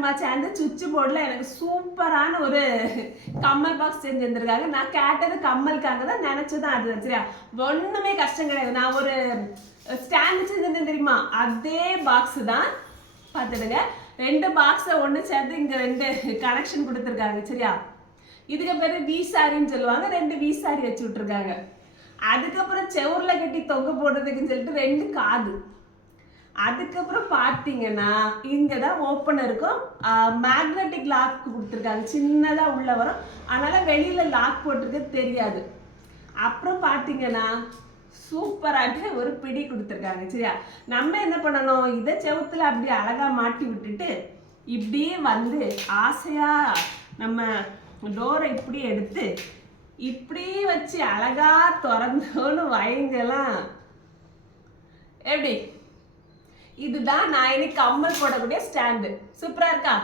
முத்தண்ணனும் சேர்ந்து சுவிட்ச் போர்டில் எனக்கு சூப்பரான ஒரு கம்மல் பாக்ஸ் செஞ்சு வந்திருக்காங்க நான் கேட்டது கம்மலுக்காக தான் நினச்சதான் அது சரியா ஒன்றுமே கஷ்டம் கிடையாது. நான் ஒரு ஸ்டாண்ட் செஞ்சிருந்தேன் தெரியுமா? அதே பாக்ஸ் தான் பார்த்துடுங்க. ரெண்டு பாக்ஸை ஒன்று சேர்த்து இங்கே ரெண்டு கனெக்ஷன் கொடுத்துருக்காங்க. சரியா? இதுக்கு பேர் வி சாரின்னு சொல்லுவாங்க. ரெண்டு வி சாரி வச்சு விட்ருக்காங்க அதுக்கப்புறம் செவரில் கட்டி தொங்க போடுறதுக்குன்னு சொல்லிட்டு ரெண்டு காது. அதுக்கப்புறம் பார்த்தீங்கன்னா இங்கே தான் ஓப்பன் இருக்கும் மேக்னெட்டிக் லாக் கொடுத்துருக்காங்க. சின்னதாக உள்ள வரும். அதனால் வெளியில் லாக் போட்டிருக்க தெரியாது. அப்புறம் பார்த்தீங்கன்னா சூப்பராக ஒரு பிடி கொடுத்துருக்காங்க. சரியா? நம்ம என்ன பண்ணணும்? இதை செவுத்தில் அப்படி அழகாக மாட்டி விட்டுட்டு இப்படியே வந்து ஆசையாக நம்ம டோரை இப்படி எடுத்து இப்படி வச்சு அழகா திறந்தோன்னு வைங்கலாம். எப்படி? இதுதான் நான் இன்னைக்கு கம்மல் போடக்கூடிய ஸ்டாண்டு. சூப்பரா இருக்கா?